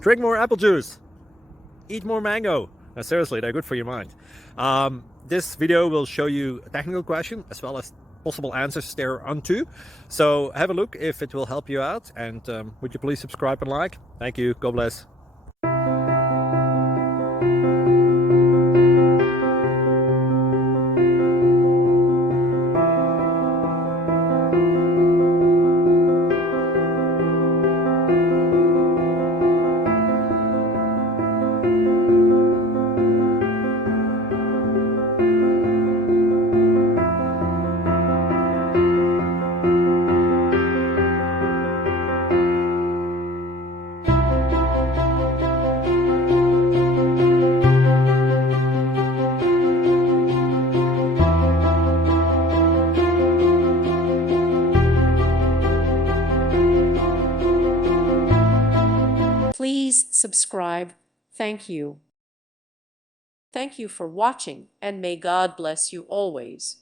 Drink more apple juice. Eat more mango. No, seriously, they're good for your mind. This video will show you a technical question as well as possible answers thereunto. So have a look if it will help you out, and would you please subscribe and like? Thank you. God bless. Please subscribe. Thank you. Thank you for watching, and may God bless you always.